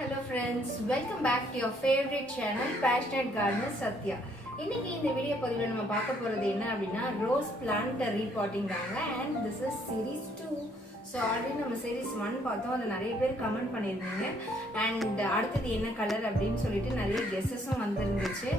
hello friends, welcome back to your favorite channel Passionate Gardener Satya. இன்னைக்கு இந்த video பதிவில் நம்ம பார்க்க போறது என்ன அப்படின்னா ரோஸ் பிளான்ட் ரீபாட்டிங் தாங்க. And this is series 2. So already நம்ம சீரீஸ் 1 பார்த்தோம், அதில் நிறைய பேர் கமெண்ட் பண்ணியிருந்தீங்க. அண்ட் அடுத்தது என்ன கலர் அப்படின்னு சொல்லிட்டு நிறைய கெஸ்ஸஸும் வந்துருந்துச்சு.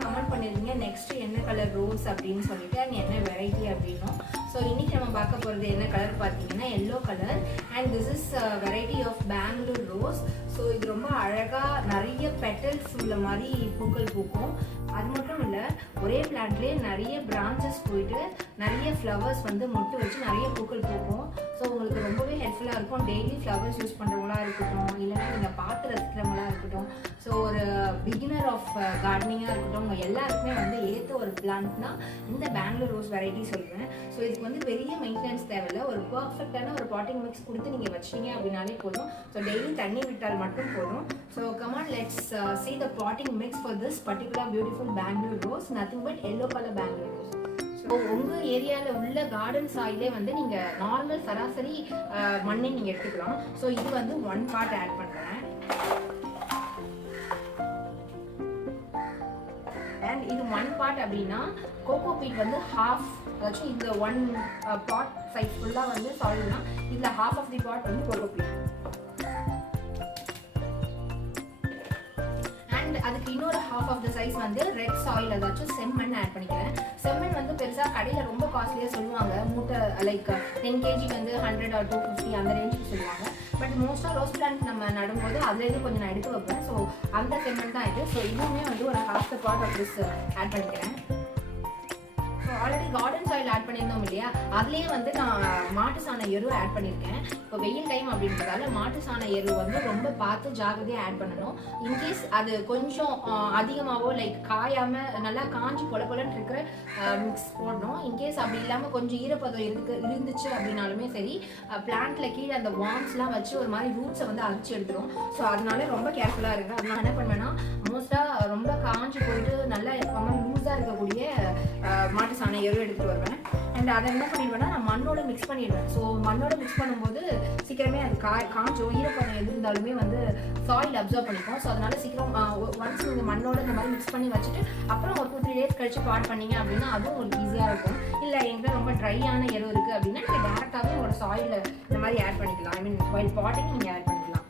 கமெண்ட் பண்ணிருந்தீங்க நெக்ஸ்ட் என்ன கலர் ரோஸ் அப்படின்னு சொல்லிட்டு அண்ட் என்ன வெரைட்டி அப்படின்னும். ஸோ இன்னைக்கு நம்ம பார்க்க போகிறது என்ன கலர் பார்த்தீங்கன்னா yellow colour. And this is variety of Bangalore rose. So இது ரொம்ப அழகாக நிறைய பெட்டல்ஸ் உள்ள மாதிரி பூக்கள் பூக்கும். அது மட்டும் இல்லை, ஒரே பிளான்ட்லேயே நிறைய பிரான்ச்சஸ் போயிட்டு நிறைய ஃப்ளவர்ஸ் வந்து மொட்டு வச்சு நிறைய பூக்கள் பூக்கும். ஸோ உங்களுக்கு ரொம்பவே ஹெல்ப்ஃபுல்லாக இருக்கும். டெய்லி ஃப்ளவர்ஸ் யூஸ் பண்ணுறவங்களா இருக்கட்டும், இல்லைன்னா நீங்கள் பார்த்து ரசிக்கிறவங்களா இருக்கட்டும், ஸோ ஒரு பிகினர் ஆஃப் கார்டனிங்காக இருக்கட்டும், உங்கள் எல்லாருக்குமே வந்து ஏற்ற ஒரு பிளான்ட்னா இந்த பெங்களூர் ரோஸ் வெரைட்டி சொல்லுவேன். ஸோ இதுக்கு வந்து பெரிய மெயின்டெனன்ஸ் தேவையில்லை. ஒரு பர்ஃபெக்டான ஒரு பாட்டிங் மிக்ஸ் கொடுத்து நீங்கள் வச்சிங்க அப்படின்னாலே போதும். ஸோ டெய்லி தண்ணி விட்டால் மட்டும் போதும். So come on let's see the potting mix for this particular beautiful Bangalore rose, nothing but yellow color Bangalore rose. So உங்கள் ஏரியாவில் உள்ள கார்டன் சாயிலே வந்து நீங்கள் நார்மல் சராசரி மண்ணை நீங்கள் எடுத்துக்கலாம். ஸோ இது வந்து 1 part ஆட் பண்ணுறேன். அண்ட் இது 1 part அப்படின்னா கோகோ பீட் வந்து ஹாஃப், அதாச்சும் இந்த 1 pot சைஸ் ஃபுல்லாக வந்து சாயில்னா இதில் half of the pot வந்து கோகோ பீட். அதுக்கு இன்னொரு half of the size வந்து ரெட் சாயில், அதாச்சும் செம்மண் ஆட் பண்ணிக்கிறேன். செம்மண் வந்து பெருசாக கடையில் ரொம்ப காஸ்ட்லியாக சொல்லுவாங்க. மூட்டை லைக் 10 kg வந்து 100 or 250 அந்த ரேஞ்சுக்கு சொல்லுவாங்க. பட் மோஸ்ட்டாக ரோஸ் பிளான்ட் நம்ம நடும்போது அதுலேருந்து கொஞ்சம் நான் எடுத்து வைப்பேன். ஸோ அந்த செம்மண் தான் இது. ஸோ இதுவுமே வந்து ஒரு half the pot of this add பண்ணிக்கிறேன். So already garden soil add பண்ணியிருந்தோம் இல்லையா, அதுலேயே வந்து நான் மாட்டு சாண எரு ஆட் பண்ணியிருக்கேன். இப்போ வெயில் டைம் அப்படின்றதால மாட்டு சாண எரு வந்து ரொம்ப பார்த்து ஜாகிரதையாக ஆட் பண்ணணும். இன்கேஸ் அது கொஞ்சம் அதிகமாகவோ லைக் காயாமல் நல்லா காஞ்சி பொலன்னு இருக்கிற மிக்ஸ் போடணும். இன்கேஸ் அப்படி இல்லாமல் கொஞ்சம் ஈரப்பதம் இருந்துச்சு அப்படின்னாலுமே சரி, பிளான்ட்ல கீழே அந்த வார்ம்ஸ்லாம் வச்சு ஒரு மாதிரி ரூட்ஸை வந்து அரைச்சி எடுத்துரும். ஸோ அதனால ரொம்ப கேர்ஃபுல்லாக இருக்குது. அதனால என்ன பண்ணுவேன்னா, மோஸ்ட்டாக ரொம்ப காஞ்சி போயிட்டு நல்லா லூஸாக இருக்கக்கூடிய மாட்டு சாண எரு எடுத்துகிட்டு வருவேன். அண்ட் அதை என்ன பண்ணிடுவேன்னா நான் மண்ணோட மிக்ஸ் பண்ணிடுவேன். ஸோ மண்ணோட மிக்ஸ் பண்ணும்போது சீக்கிரமே அது காஞ்சோ ஈரப்பதம் எது இருந்தாலுமே வந்து சாயில் அப்சர்வ் பண்ணிக்கும். ஸோ அதனால சீக்கிரம் ஒன்ஸ் நீங்கள் மண்ணோட இந்த மாதிரி மிக்ஸ் பண்ணி வச்சுட்டு அப்புறம் ஒரு 2-3 days கழிச்சு பாட் பண்ணீங்க அப்படின்னா அதுவும் உங்களுக்கு ஈஸியாக இருக்கும். இல்லை எங்கிட்ட ரொம்ப ட்ரையான எரு இருக்குது அப்படின்னா நீங்கள் டேரெக்டாகவே உங்களோட சாயில் இந்த மாதிரி ஆட் பண்ணிக்கலாம். ஐ மீன் வைல் பாட்டிங் நீங்கள் ஆட் பண்ணிக்கலாம்.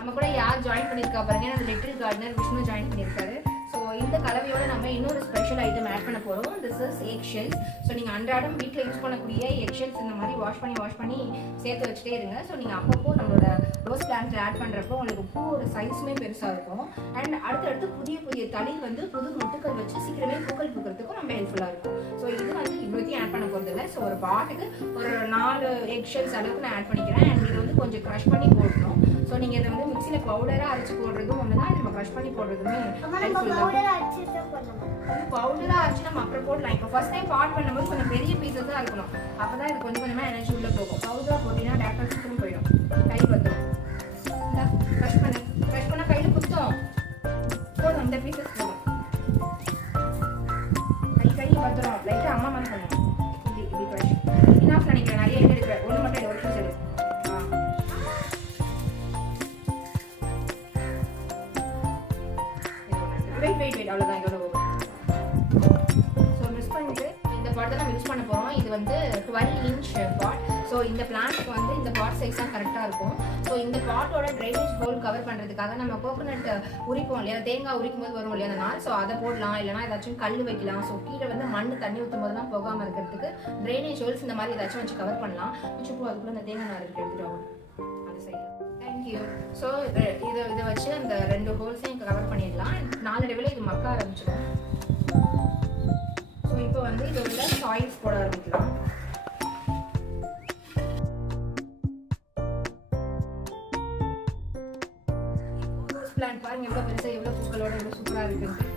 நம்ம கூட யார் ஜாயின் பண்ணியிருக்கா பாருங்க, அந்த லிட்டில் கார்டனர் விஷ்ணு ஜாயின் பண்ணியிருக்காரு. ஸோ இந்த கலவையோட நம்ம இன்னொரு ஸ்பெஷல் ஐட்டம் ஆட் பண்ண போகிறோம். This is egg shells. So நீங்கள் அன்றாடம் வீட்டில் யூஸ் பண்ணக்கூடிய எக் ஷெல்ஸ் இந்த மாதிரி வாஷ் பண்ணி சேர்த்து வச்சுட்டே இருங்க. ஸோ நீங்கள் அப்பப்போ நம்மளோட ரோஸ் பிளான்ட் ஆட் பண்ணுறப்போ உங்களுக்கு பூவோட சைஸுமே பெருசாக இருக்கும். அண்ட் அடுத்தடுத்து புதிய தளிர் வந்து புது மொட்டுக்கள் வச்சு சீக்கிரமே பூக்கள் பூக்கிறதுக்கும் ரொம்ப ஹெல்ப்ஃபுல்லாக இருக்கும். ஸோ இது வந்து இவ்வளோத்தையும் ஆட் பண்ண போகிறது இல்லை. ஸோ ஒரு பாட்டுக்கு ஒரு 4 எக் ஷெல்ஸ் அளவுக்கு நான் ஆட் பண்ணிக்கிறேன். அண்ட் இது வந்து கொஞ்சம் க்ரஷ் பண்ணி போடணும். ஸோ நீங்கள் இதை வந்து மிக்சியில் பவுடராக அரைச்சி போடுறதும் ஒன்று தான், நம்ம க்ரஷ் பண்ணி போடுறதுமே ஹெல்ப்ஃபுல்லாக. பவுடரா அரைச்சு நம்ம அப்புறம் போடலாம். இப்போ ஃபர்ஸ்ட் டைம் பாட் பண்ணும்போது கொஞ்சம் பெரிய பீஸஸ் தான் இருக்கணும். அப்போ தான் இது கொஞ்சம் கொஞ்சமாக எனர்ஜி உள்ளே போகும். பவுடரா போட்டிங்கன்னா டேரக்டாக சீக்கிரம் போயிடும், கை பத்தும். க்ரஷ் பண்ணால் கையில் குத்தும். போதும், இந்த பீசஸ் போதும். கை பத்துரும். லைட்டாக அம்மா மாதிரி பண்ணுவோம். இப்படி க்ரஷ் இனாஃப் நினைக்கிறேன். நிறைய எங்கே எடுக்கிறேன், ஒன்று மட்டும் ஒரு பீஸ் எடு. வெயிட் அவ்வளோதான். இதோட ஸோ மிக்ஸ் பண்ணிட்டு இந்த பாட் தான் நம்ம யூஸ் பண்ண போகிறோம். இது வந்து 12 inch பாட். ஸோ இந்த பிளான்ட்க்கு வந்து இந்த பாட் சைஸ் தான் கரெக்டாக இருக்கும். ஸோ இந்த பாட்டோட ட்ரைனேஜ் ஹோல் கவர் பண்ணுறதுக்காக நம்ம கோகோனட் உரிப்போம் இல்லையா, தேங்காய் உரிக்கும் போது வரும் இல்லையா அந்த நாள். ஸோ அதை போடலாம், இல்லைனா ஏதாச்சும் கல் வைக்கலாம். ஸோ கீழே வந்து மண் தண்ணி ஊற்றும் போதெல்லாம் போகாமல் இருக்கிறதுக்கு ட்ரைனேஜ் ஹோல்ஸ் இந்த மாதிரி ஏதாச்சும் வச்சு கவர் பண்ணலாம். சுப்பு அதுக்குள்ளே அந்த தேங்காய் நார் எடுத்துகிட்டு ஆகும் அந்த சைடு. தேங்க்யூ. ஸோ இதை வச்சு அந்த 2 ஹோல்ஸையும் கவர் பண்ணிடலாம். நாளடைவில் இது மக்க ஆரம்பிச்சிடும். ஸோ இப்போ வந்து இது உள்ள சாயில்ஸ் போட ஆரம்பிக்கலாம். ரோஸ் பிளான்ட் பாருங்க எவ்வளோ பெருசாக, எவ்வளோ பூக்களோட எவ்வளோ சூப்பராக இருக்குது.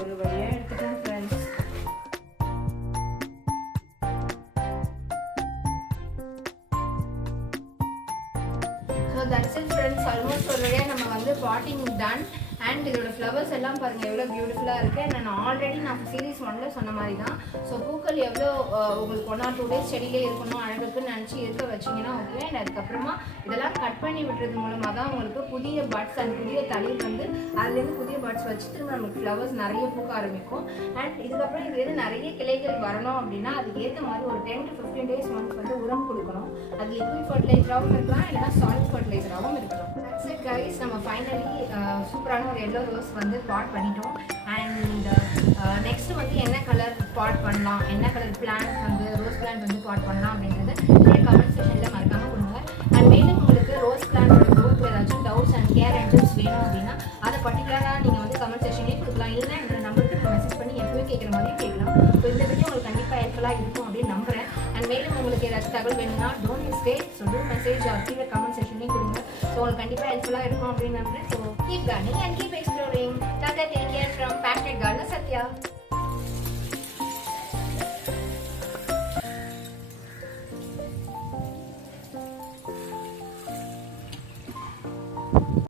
ஒரு வழியாக எடுத்துட்டோம் friends. So that's it friends. Almost ஒரு வழியாக நம்ம வந்து பாட்டிங் டன். அண்ட் இதோட ஃப்ளவர்ஸ் எல்லாம் பாருங்கள் எவ்வளோ பியூட்டிஃபுல்லாக இருக்குது. நான் ஆல்ரெடி சீரீஸ் 1ல் சொன்ன மாதிரி தான். ஸோ பூக்கள் பூக்கள் எவ்வளோ உங்களுக்கு 1 or 2 days செடியிலே இருக்கணும் அழகுக்குன்னு நினச்சி இருக்க வச்சிங்கன்னா ஓகே. அண்ட் அதுக்கப்புறமா இதெல்லாம் கட் பண்ணி விட்டுறது மூலமாக தான் உங்களுக்கு புதிய பட்ஸ் அண்ட் புதிய தளிர் வந்து அதுலேருந்து புதிய பட்ஸ் வச்சு திரும்ப நமக்கு ஃப்ளவர்ஸ் நிறைய பூக்க ஆரம்பிக்கும். அண்ட் இதுக்கப்புறம் இதுலேருந்து நிறைய கிளைகள் வரணும் அப்படின்னா அதுக்கு ஏற்ற மாதிரி ஒரு 10 to 15 days ஒன்ஸ் வந்து உரம் கொடுக்கணும். அது லிக்விட் ஃபர்டிலைசராகவும் இருக்கலாம், இல்லைனா சாலிட் ஃபர்டிலைசராகவும் இருக்கலாம். That's it guys. நம்ம ஃபைனலி சூப்பரான ஒரு எல்லோ ரோஸ் வந்து பாட் பண்ணிட்டோம். அண்ட் நெக்ஸ்ட் வந்து என்ன கலர் பாட் பண்ணலாம், என்ன கலர் பிளான்ட் வந்து ரோஸ் பிளான்ட் வந்து பாட் பண்ணலாம் அப்படின்றது கமெண்ட் செக்ஷனில் மறக்காமல் கொடுங்க. அண்ட் மேலும் உங்களுக்கு ரோஸ் பிளான்டோட க்ரோத் ஏதாச்சும் doubts and care and tips வேணும் அப்படின்னா அதை பர்டிகுலராக நீங்கள் வந்து கமெண்ட் செக்ஷன்லேயே கொடுக்கலாம். இல்லைன்னா என்னோட நம்பருக்கு மெசேஜ் பண்ணி எப்பவும் கேட்குற மாதிரியும் கேட்கலாம். ஸோ இந்த வீடியோ உங்களுக்கு கண்டிப்பாக ஹெல்ப்ஃபுல்லாக இருக்கும் அப்படின்னு நம்புகிறேன். அண்ட் மேலும் உங்களுக்கு ஏதாச்சும் தகவல் வேணும்னா டோன்ட் மிஸ்டேக் டூ மெசேஜ் கீழே கமெண்ட் செக்ஷன்லேயும் கொடுங்க. ஸோ உங்களுக்கு கண்டிப்பாக ஹெல்ப்ஃபுல்லாக இருக்கும் அப்படின்னு நம்புகிறேன். So keep gardening and keep exploring. Tata, take care from passionate gardener Sathya.